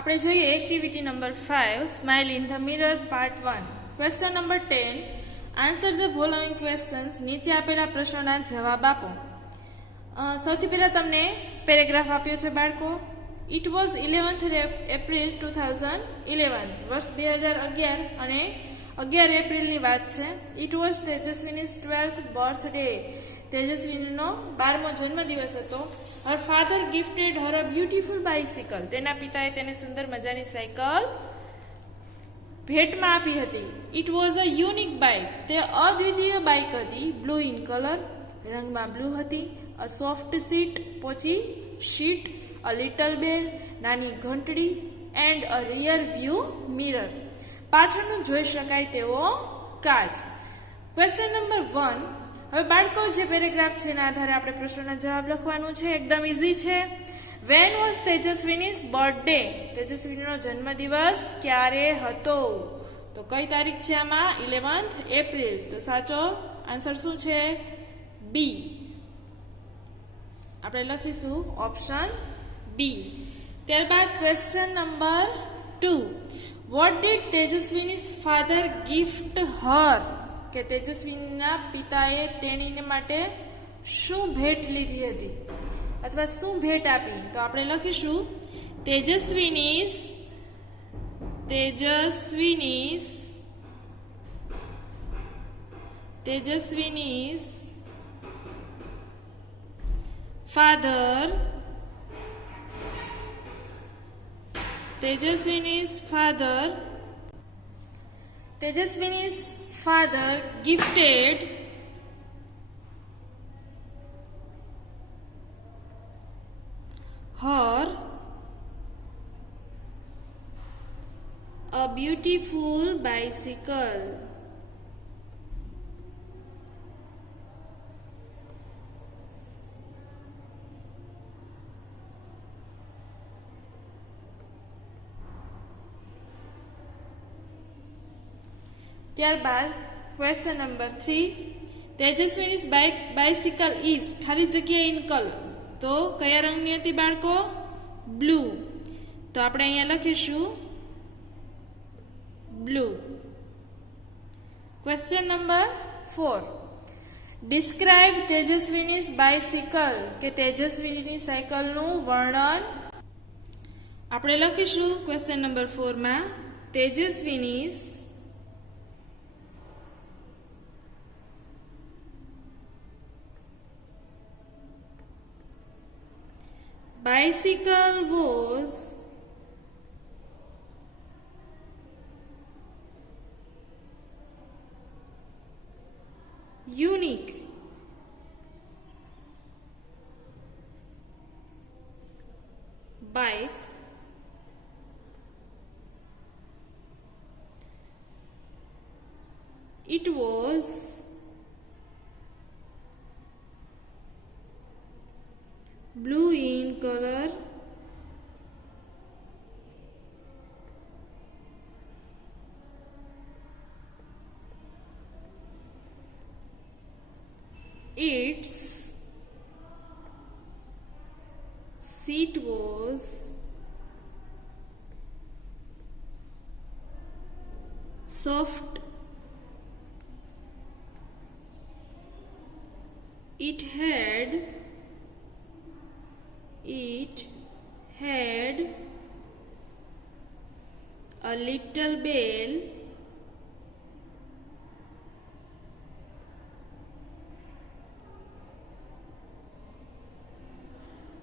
આપણે જોઈએ activity number 5 smile in the mirror part 1. Question number 10. Answer the following questions. નીચે આપેલા પ્રશ્નોના જવાબ આપો. સૌથી પહેલા તમને પેરેગ્રાફ આપ્યો છે બાળકો. It was 11th April 2011. વર્ષ 2011 અને 11 એપ્રિલની વાત છે. It was Tejaswini's 12th birthday. તેજસ્વીનીનો 12મો જન્મદિવસ હતો. Her father gifted her a beautiful bicycle. તેના પિતાએ તેને સુંદર મજાની સાયકલ ભેટમાં આપી હતી. It was a unique bike. તે અદ્વિતીય બાઇક હતી. Blue in colour. રંગમાં બ્લુ હતી. A soft seat. પોચી શીટ. A little bell. નાની ઘંટડી. And a rear view mirror. પાછળનું જોઈ શકાય તેવો કાચ. Question number 1. હવે બાળકો જે પેરેગ્રાફ છે એના આધારે આપણે પ્રશ્નોના જવાબ લખવાનું છે. એકદમ ઇઝી છે. When was Tejaswini's birthday. તેજસ્વીનીનો જન્મદિવસ ક્યારે હતો? તો કઈ તારીખ છે આમાં? 11th April. તો સાચો આન્સર શું છે? બી. આપણે લખીશું ઓપ્શન બી. ત્યારબાદ question number 2. What did Tejaswini's father gift her? કે તેજસ્વીના પિતાએ તેણીને માટે શું ભેટ લીધી હતી અથવા શું ભેટ આપી? તો આપણે લખીશું Tejaswini's father gifted her a beautiful bicycle. ત્યારબાદ question number 3. Tejaswini's bicycle is ખાલી જગ્યા ઇન કલર. તો કયા રંગની હતી બાળકો? બ્લુ. તો આપણે અહીંયા લખીશું blue. Question number 4. Describe Tejaswini's bicycle. કે તેજસ્વીની સાયકલનું વર્ણન. આપણે લખીશું ક્વેશ્ચન નંબર 4 માં Tejaswini's bicycle was unique. Bike it was blue in color. Its seat was soft. It had a little bell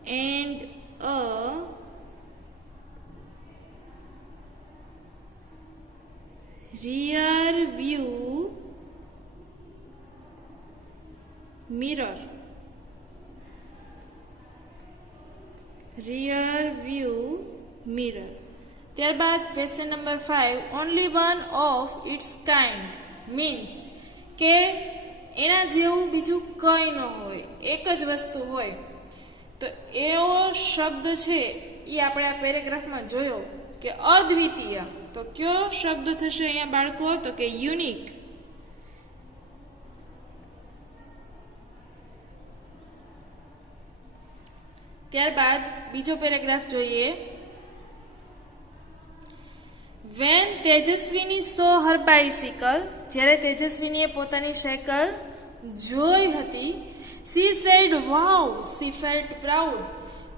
and a rear view mirror. ત્યારબાદ question number 5. Only one of its kind means કે એના જેવું બીજું કંઈ ન હોય, એક જ વસ્તુ હોય. તો એવો શબ્દ છે એ આપણે આ પેરેગ્રાફમાં જોયો કે અદ્વિતીય. તો કયો શબ્દ થશે અહીંયા બાળકો? તો કે યુનિક. ત્યારબાદ બીજો પેરેગ્રાફ જોઈએ. વેન તેજસ્વીની સો હર બાઇસિકલ, જ્યારે તેજસ્વીનીએ પોતાની સાયકલ જોઈ હતી. She said wow, she felt proud,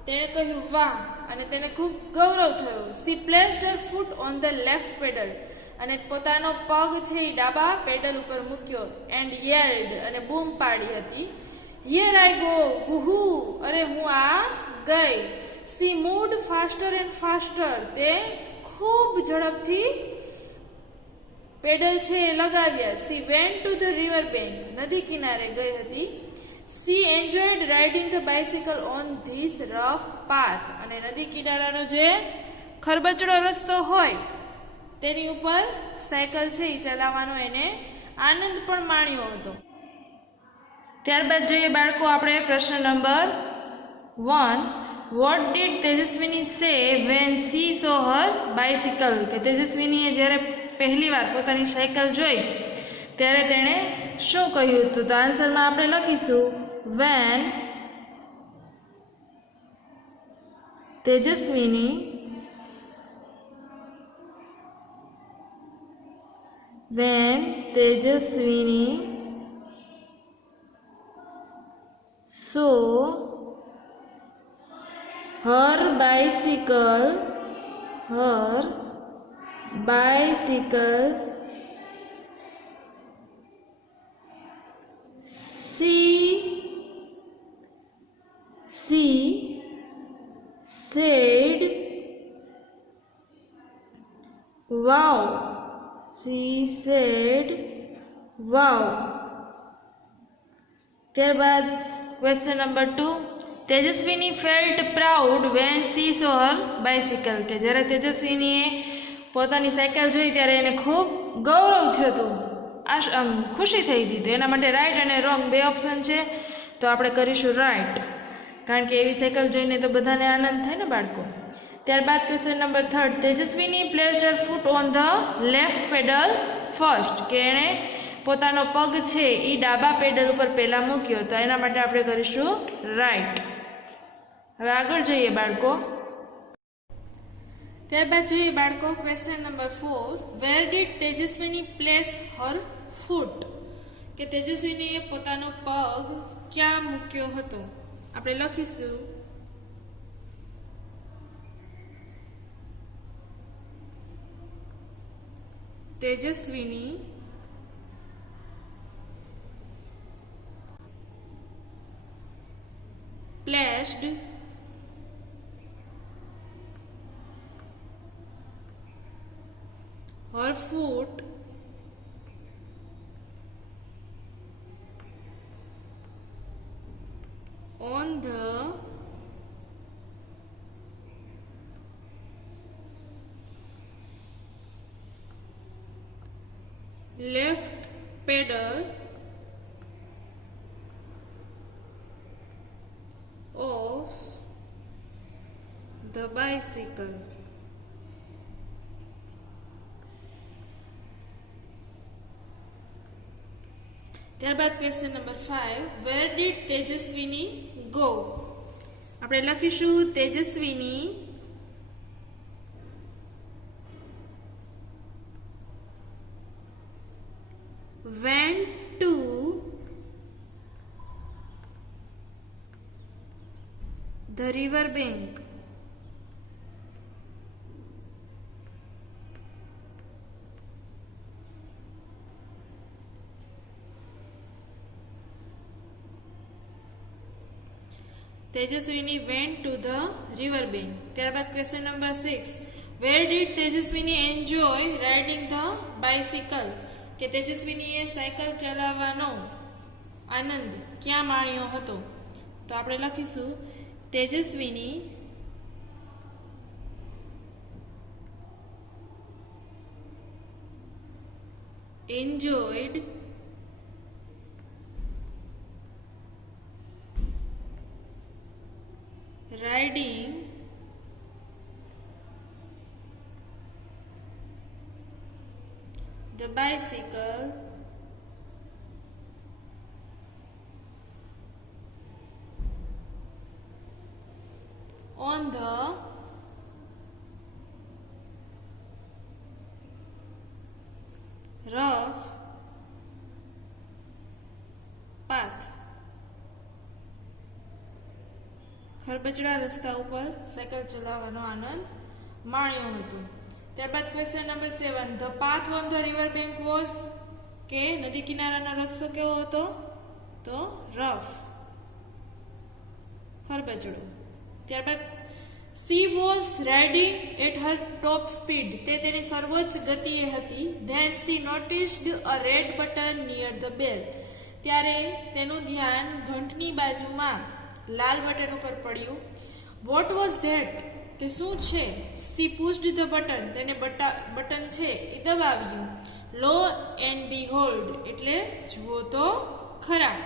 તેણે કહ્યું વાહ અને તેને ખૂબ ગૌરવ થયો. She placed her foot on the left pedal, અને પોતાનો પગ છે એ ડાબા પેડલ ઉપર મૂક્યો. એન્ડ યેલ્ડ, અને બૂમ પાડી હતી. હિયર આઈ ગો, વુહુ, અરે હું આ ગઈ. સી મૂવ્ડ ફાસ્ટર એન્ડ ફાસ્ટર, તે ખૂબ ઝડપથી પેડલ છે એ લગાવ્યા. C went to the river bank, નદી કિનારે ગઈ હતી. C enjoyed riding the bicycle on this rough path, અને નદી કિનારાનો જે ખરબચડો રસ્તો હોય તેની ઉપર સાયકલ છે એ ચલાવવાનો એને આનંદ પણ માણ્યો હતો. ત્યારબાદ જોઈએ બાળકો આપણે પ્રશ્ન નંબર 1. વોટ ડીડ તેજસ્વીની સે van she saw her bicycle, કે તેજસ્વીનીએ જ્યારે પહેલી વાર પોતાની સાયકલ જોઈ ત્યારે તેણે શું કહ્યું હતું? તો આન્સરમાં આપણે લખીશું when Tejaswini saw her bicycle she said wow, ત્યારબાદ question number 2. Tejaswini felt proud when she saw her bicycle, કે જ્યારે તેજસ્વીનીએ પોતાની સાયકલ જોઈ ત્યારે એને ખૂબ ગૌરવ થયું હતું, ખુશી થઈ હતી. તો એના માટે રાઈટ અને રોંગ બે ઓપ્શન છે, તો આપણે કરીશું રાઈટ, કારણ કે એવી સાયકલ જોઈને તો બધાને આનંદ થાય ને બાળકો. ત્યારબાદ question number 3. Tejaswini placed her foot on the left pedal first, કે એણે પોતાનો પગ છે એ ડાબા પેડલ ઉપર પહેલા મૂક્યો, તો એના માટે આપણે કરીશું રાઈટ. હવે આગળ જોઈએ બાળકો. ત્યારબાદ જોઈએ બાળકો question number 4. Where did Tejaswini place her foot, કે તેજસ્વીનીએ પોતાનો પગ ક્યાં મૂક્યો હતો? આપણે લખીશું Tejaswini placed her foot on the left pedal of the bicycle. ત્યારબાદ question number 5. Wear did Tejaswini go? આપણે લખીશું તેજસ્વીની went to the river bank. Tejaswini went to the river bank. ત્યારબાદ question number 6. Where did Tejaswini enjoy riding the bicycle? કે તેજસ્વીનીએ cycle ચલાવવાનો આનંદ ક્યાં માણ્યો હતો? તો આપણે લખીશું Tejaswini enjoyed riding the bicycle on the rough path. ખરબચડા રસ્તા ઉપર સાયકલ ચલાવવાનો આનંદ માણ્યો હતો. ત્યારબાદ question number 7. The path on the river bank was, કે નદી કિનારાનો રસ્તો કેવો હતો? તો રફ, ખરબચડો. ત્યારબાદ she was riding at her top speed, તે તેની સર્વોચ્ચ ગતિએ હતી. Then she noticed a red button near the bell, ત્યારે તેનું ધ્યાન ઘંટની બાજુમાં લાલ બટન ઉપર પડ્યું. વોટ વોઝ ધેટ, તે શું છે? સી પુશ્ડ ધ બટન, તેને બટન છે એ દબાવ્યું. લો એન્ડ બીહોલ્ડ, એટલે જુઓ તો ખરા.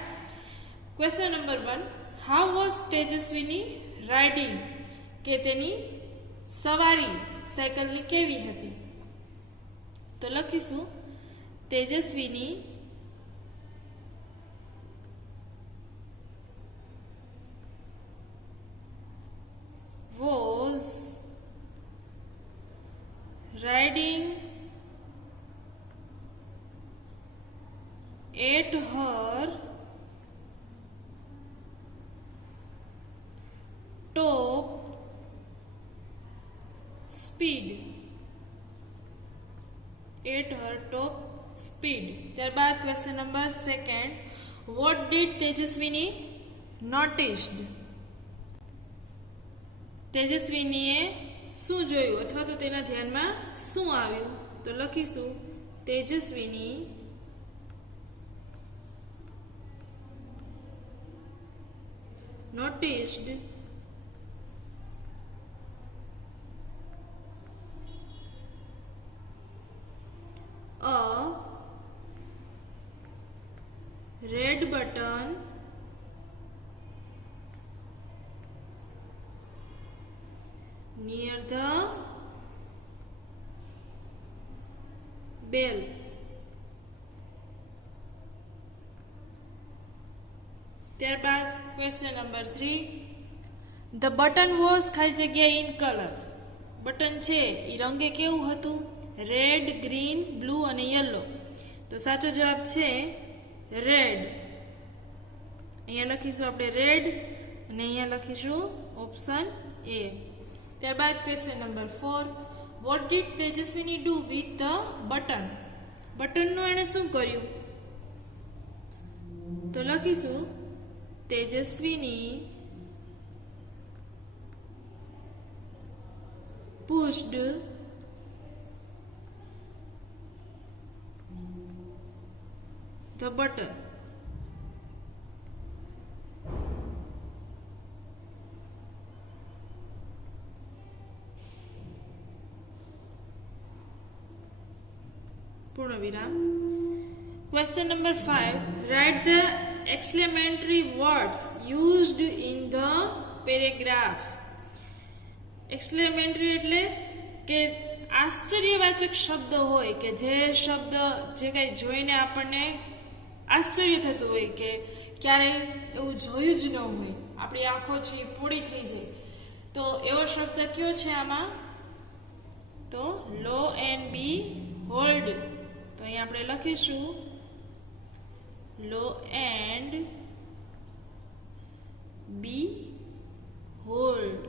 Question number 1. How was Tejaswini riding, કે તેની સવારી સાયકલની કેવી હતી? તો લખીશું તેજસ્વીની was riding at her top speed. ત્યારબાદ question number 2. What did Tejaswini noticed, તેજસ્વીનીએ શું જોયું અથવા તો તેના ધ્યાનમાં શું આવ્યું? તો લખીશું તેજસ્વીની noticed a red button near the bell. ત્યારબાદ question number 3. The button was ખાલી જગ્યા ઇન કલર, બટન છે એ રંગે કેવું હતું? રેડ, ગ્રીન, બ્લુ અને યલો. તો સાચો જવાબ છે રેડ. અહીંયા લખીશું આપણે રેડ અને અહીંયા લખીશું ઓપ્શન એ. ત્યારબાદ question number 4. What did Tejaswini do with the button, બટનનું એણે શું કર્યું? તો લખીશું તેજસ્વીની pushed the button. પૂર્ણ વિરામ. Question number 5. Write the exclamatory words used in the paragraph. Exclamatory એટલે કે આશ્ચર્યવાચક શબ્દ હોય, કે જે શબ્દ જે કંઈ જોઈને આપણને આશ્ચર્ય થતું હોય, કે ક્યારેય એવું જોયું જ ન હોય, આપણી આંખો છે એ પૂરી થઈ જાય. તો એવો શબ્દ કયો છે આમાં? તો લો એન્ડ બી હોલ્ડ. તો અહીંયા આપણે લખીશું લો એન્ડ બી હોલ્ડ.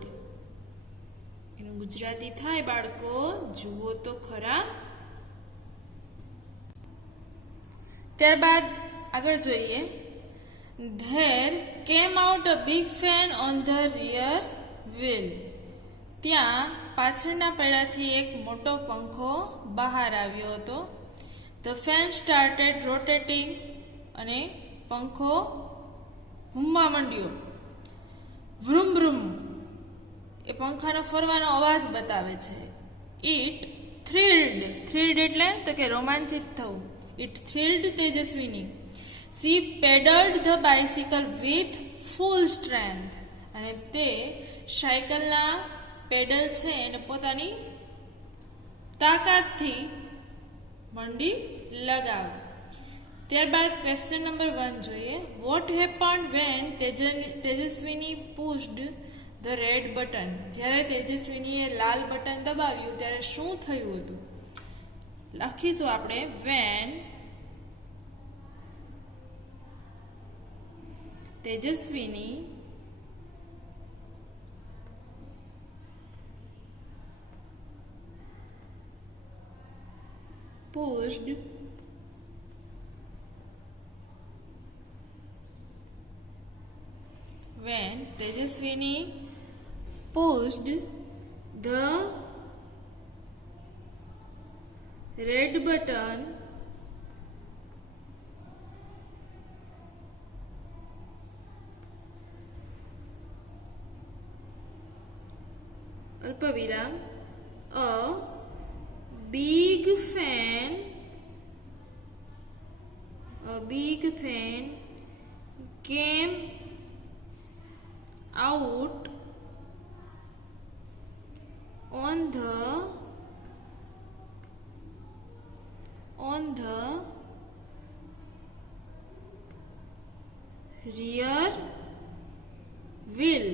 એનું ગુજરાતી થાય બાળકો, જુઓ તો ખરા. ત્યારબાદ આગળ જોઈએ. There came out a big fan on the rear wheel. ત્યાં પાછળના પૈડાથી એક મોટો પંખો બહાર આવ્યો હતો. ધ ફેન સ્ટાર્ટેડ રોટેટિંગ, અને પંખો ઘૂમવા માંડ્યો. વ્રુમ વ્રુમ, એ પંખાનો ફરવાનો અવાજ બતાવે છે. ઇટ થ્રિલ્ડ, થ્રિલ્ડ એટલે તો કે રોમાંચિત થવું. It thrilled Tejaswini. She pedalled the bicycle with full strength, અને તે સાયકલના પેડલ છે એને પોતાની તાકાતથી મંડી લગાવ. ત્યારબાદ ક્વેશ્ચન નંબર 1 જોઈએ. What happened when Tejaswini pushed the red button. જ્યારે તેજસ્વીનીએ લાલ બટન દબાવ્યું ત્યારે શું થયું હતું? લખીશું આપણે when Tejaswini pushed when Tejaswini pushed the red button अल्पविराम a big fan came out on the rear wheel.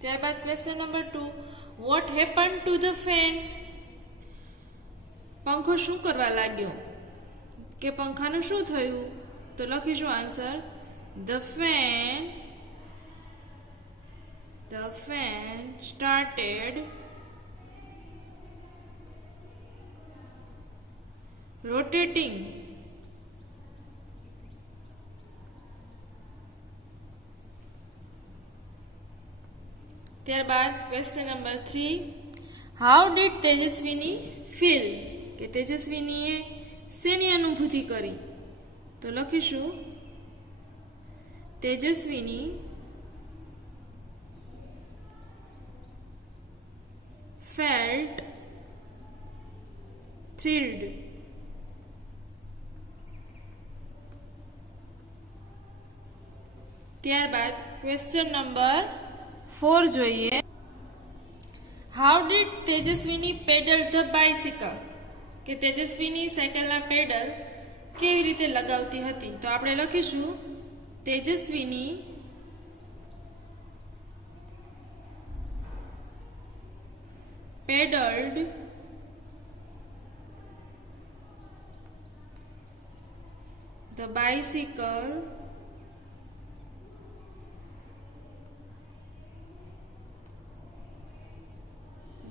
ત્યારબાદ question number 2, what happen to the fan? પંખો શું કરવા લાગ્યો કે પંખાનું શું થયું? તો લખીશું answer the fan started rotating. ત્યારબાદ question number 3, how did Tejaswini feel? કે તેજસ્વીનીએ શેની અનુભૂતિ કરી? તો લખીશું તેજસ્વીની felt thrilled. ત્યારબાદ ક્વેશ્ચન નંબર 4 જોઈએ. How did Tejaswini pedal the bicycle? કે તેજસ્વીની સાયકલના પેડલ કેવી રીતે લગાવતી હતી? તો આપણે લખીશું તેજસ્વીની પેડલ્ડ the bicycle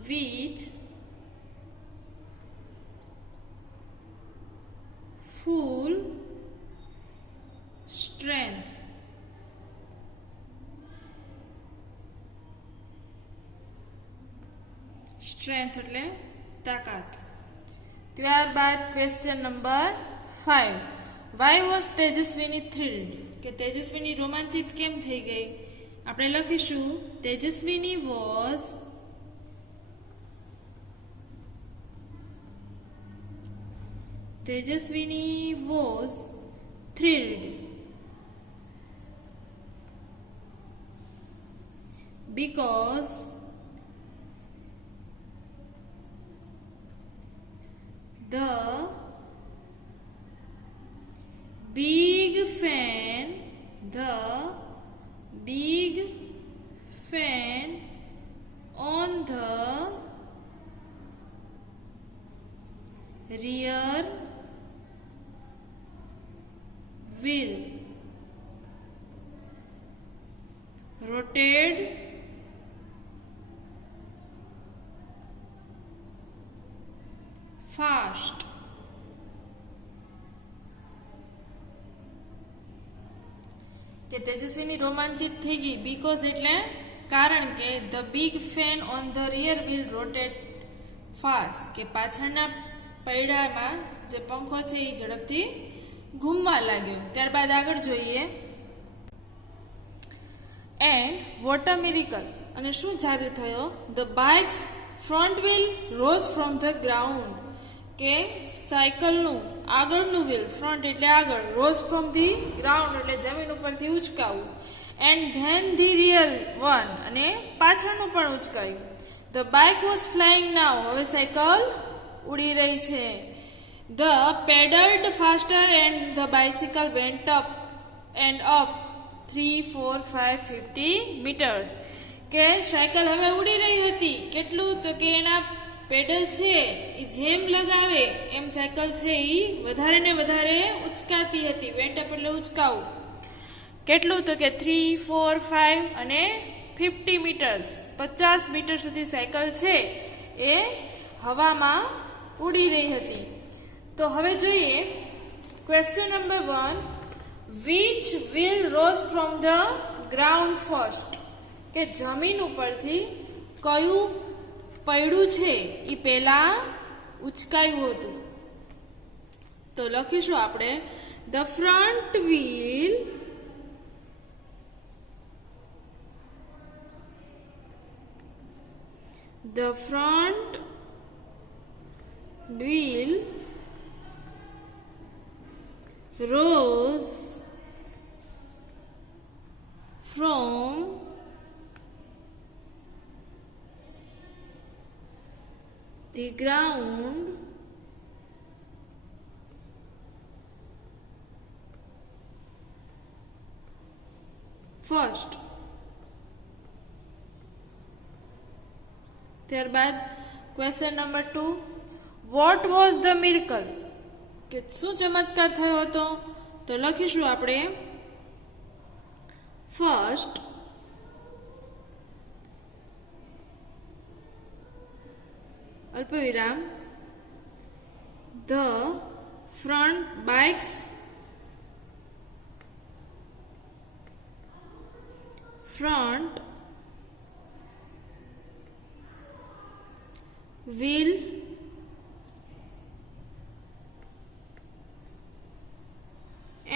with full strength. Strength એટલે તાકાત. ત્યારબાદ question number 5, why was Tejaswini thrilled? કે તેજસ્વીની રોમાંચિત કેમ થઈ ગઈ? આપણે લખીશું તેજસ્વીની was thrilled because the big fan on the rear wheel rotated fast. કે તેજસ્વીની રોમાંચિત થઈ ગઈ બીકોઝ એટલે કારણ કે the big fan on the rear wheel rotate fast. કે પાછળના પૈડામાં જે પંખો છે એ ઝડપથી ઘૂમવા લાગ્યો. ત્યારબાદ આગળ જોઈએ. And what a miracle? અને શું જાદુ થયો? The bikes front wheel rose from the ground. કે સાયકલનું આગળનું વ્હીલ, ફ્રન્ટ એટલે આગળ, રોઝ ફ્રોમ ધી ગ્રાઉન્ડ એટલે જમીન ઉપરથી ઉચકાવું. And then the rear one, અને પાછળનું પણ ઉચકાયું. The bike was flying now. હવે સાયકલ ઉડી રહી છે. The pedalled faster and the bicycle went up 3, 4, 5, 50 metres. કે સાયકલ હવે ઉડી રહી હતી હતી. કેટલું? તો કે એના પેડલ છે એ જેમ લગાવે એમ સાયકલ છે એ વધારે ને વધારે ઉચકાતી હતી. વેન્ટ અપ એટલે ઉચકાવું. કેટલું? તો કે 3, 4, 5 અને 50 મીટર્સ, 50 મીટર સુધી સાયકલ છે એ હવામાં ઉડી રહી હતી. તો હવે જોઈએ question number 1. Which wheel rose from the ground first? કે જમીન ઉપરથી કયું પૈડું છે એ પહેલા ઉચકાયું હતું. તો લખીશું આપણે the front wheel rose from the ground first. ત્યારબાદ question number 2. What was the miracle? કે શું ચમત્કાર થયો હતો? તો લખીશું આપણે ફર્સ્ટ અલ્પવિરામ the front bikes wheel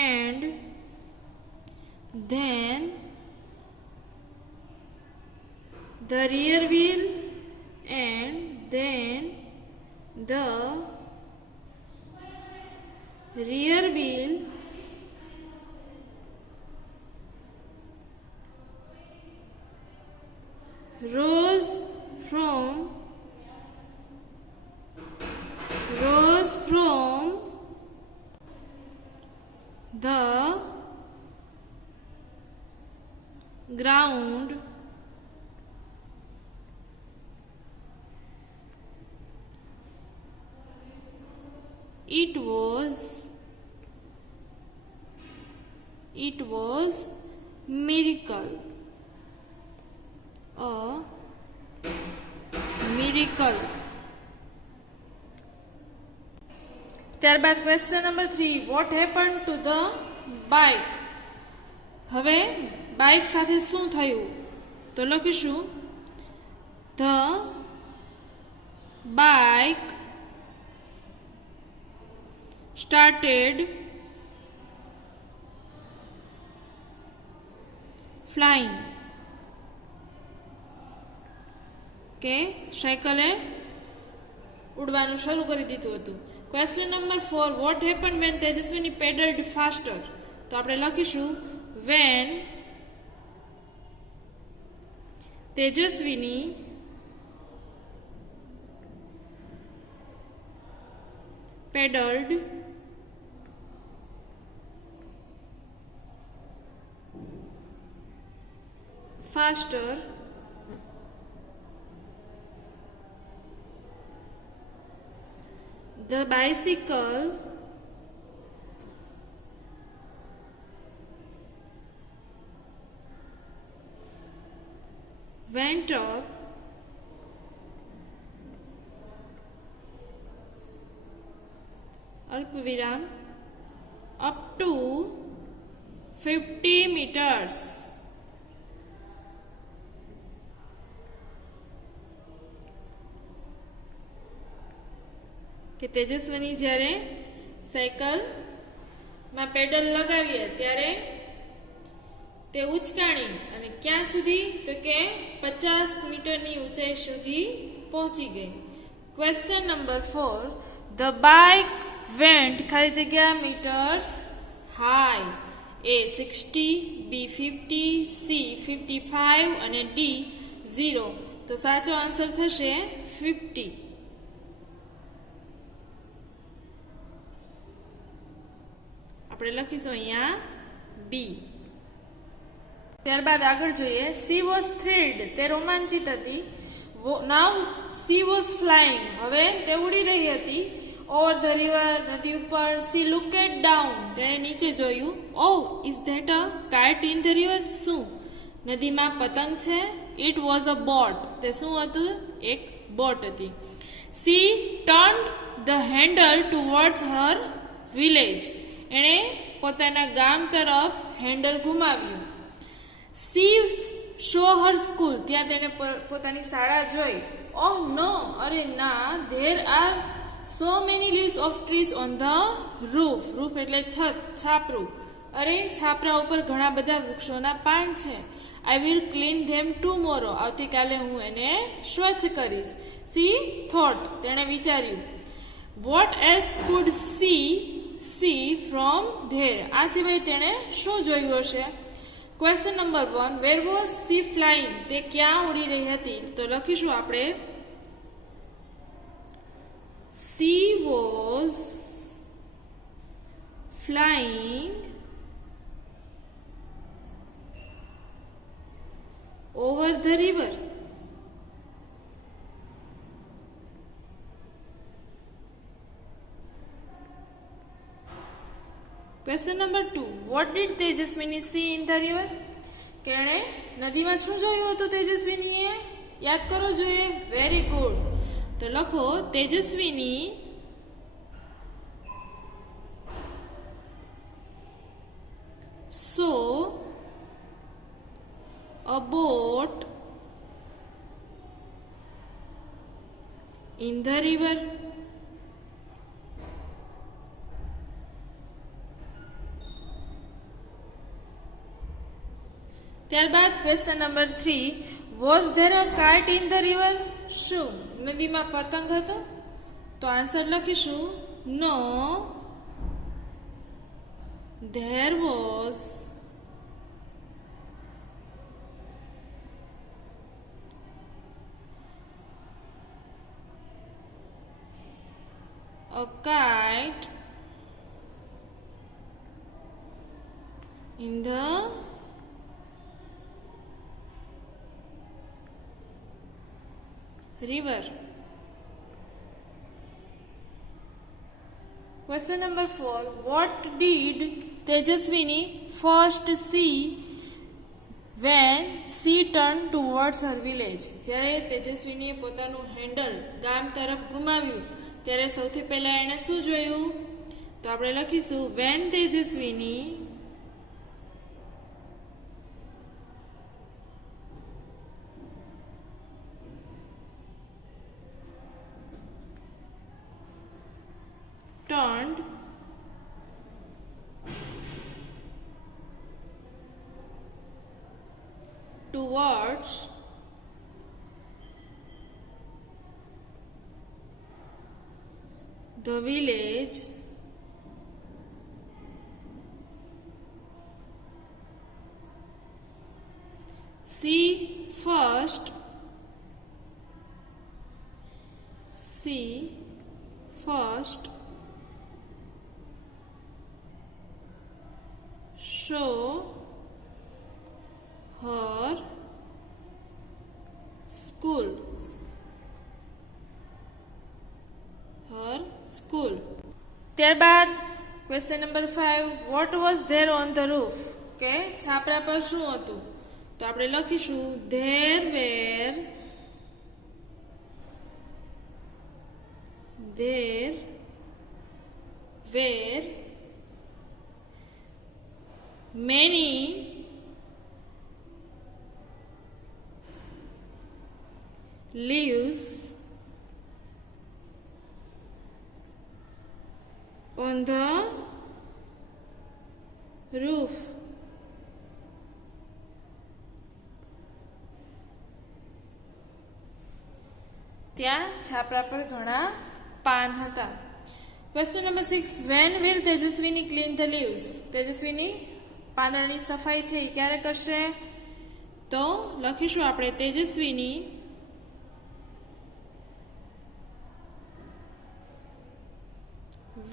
and then the rear wheel and then the rear wheel rose from the ground it was miracle, a miracle. ત્યારબાદ question number 3. What happen to the bike? હવે bike સાથે શું થયું? તો લખીશું the bike started flying. કે સાયકલે ઉડવાનું શરૂ કરી દીધું હતું. Question number 4. What happen when Tejaswini pedalled faster? તો આપણે લખીશું when Tejaswini pedalled faster the bicycle went up अल्पविराम up to 50 meters. કે તેજસ્વીની જ્યારે સાયકલમાં પેડલ લગાવીએ ત્યારે તે ઉચકાણી અને ક્યાં સુધી? તો કે 50 મીટરની ઊંચાઈ સુધી પહોંચી ગઈ. Question number 4. The bike vent ખાલી જગ્યા metres high. A 60, B 50, C 55 અને D 0. તો સાચો આન્સર થશે 50. આપણે લખીશું અહીંયા બી. ત્યારબાદ આગળ જોઈએ સી વોઝ થ્રિલ્ડ, તે રોમાંચિત હતી. નાવ સી વોઝ ફ્લાઇંગ, હવે તે ઉડી રહી હતી. ઓવર ધ રિવર, નદી ઉપર. સી લુકેડ ડાઉન, તેણે નીચે જોયું. Oh is that a kite in the river, શું નદીમાં પતંગ છે? ઇટ વોઝ અ બોટ, તે શું હતું? એક બોટ હતી. She turned the handle towards her village, એણે પોતાના ગામ તરફ હેન્ડલ ઘુમાવ્યું. સી શો હર સ્કૂલ, ત્યાં તેને પોતાની શાળા જોઈ. ઓહ નો, અરે ના, there are so many leaves of trees on the roof. Roof એટલે છત, છાપરું. અરે છાપરા ઉપર ઘણા બધા વૃક્ષોના પાન છે. I will clean them tomorrow, આવતીકાલે હું એને સ્વચ્છ કરીશ. સી થોટ, તેણે વિચાર્યું. Vote else food C from there, આ સિવાય તેણે શું જોયું હશે? Question number 1, where was C flying, તે ક્યાં ઉડી રહી હતી? તો લખીશું આપણે she was flying over the river. Question number 2, what did Tejaswini see in the river? કે એણે નદીમાં શું જોયું હતું તેજસ્વીનીએ? યાદ કરો જોઈએ. Very good. તો લખો Tejaswini saw a boat in the river. ત્યારબાદ question number 3, was there a kite in the river, શું નદીમાં પતંગ હતો? તો આન્સર લખીશું no, there was a kite in the river. Question number 4, what did Tejaswini first see when she turned towards her village? જ્યારે તેજસ્વીનીએ પોતાનું handle ગામ તરફ ઘુમાવ્યું ત્યારે સૌથી પહેલા એણે શું જોયું? તો આપણે લખીશું when Tejaswini turned towards the village, she first show her school. ત્યારબાદ question number 5, what was there on the roof, કે છાપરા પર શું હતું? તો આપણે લખીશું there were many leaves on the roof. ત્યાં છાપરા પર ઘણા પાન હતા. Question number 6, when will Tejaswini clean the leaves? Tejaswini પાંદડાની સફાઈ છે એ ક્યારે કરશે? તો લખીશું આપણે Tejaswini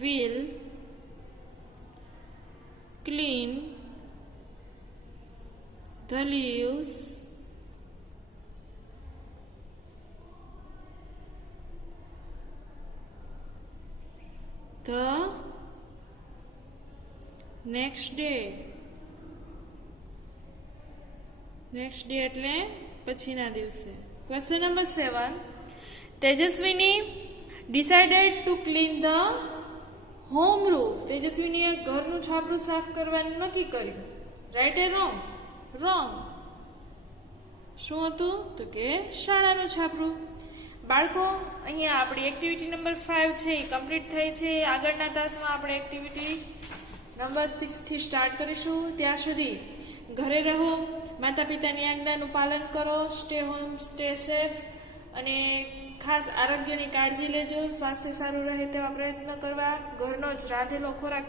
will clean the leaves the next day. Next day એટલે પછીના દિવસે. Question number 7. Tejaswini decided to clean the home roof. તેજસ્વીનીએ ઘરનું છાપરું સાફ કરવાનું નક્કી કર્યું. રાઈટ એ રોંગ? રોંગ. શું હતું? તો કે શાળાનું છાપરું. બાળકો, અહીંયા આપણી એક્ટિવિટી નંબર 5 છે એ કમ્પ્લીટ થઈ છે. આગળના તાસમાં આપણે એક્ટિવિટી નંબર 6 થી સ્ટાર્ટ કરીશું. ત્યાં સુધી ઘરે રહો, માતા પિતાની આજ્ઞાનું પાલન કરો, સ્ટે હોમ, સ્ટે સેફ, અને ખાસ આરોગ્યની કાળજી લેજો. સ્વાસ્થ્ય સારું રહે તેવા પ્રયત્ન કરવા. ઘરનો જ રાંધેલો ખોરાક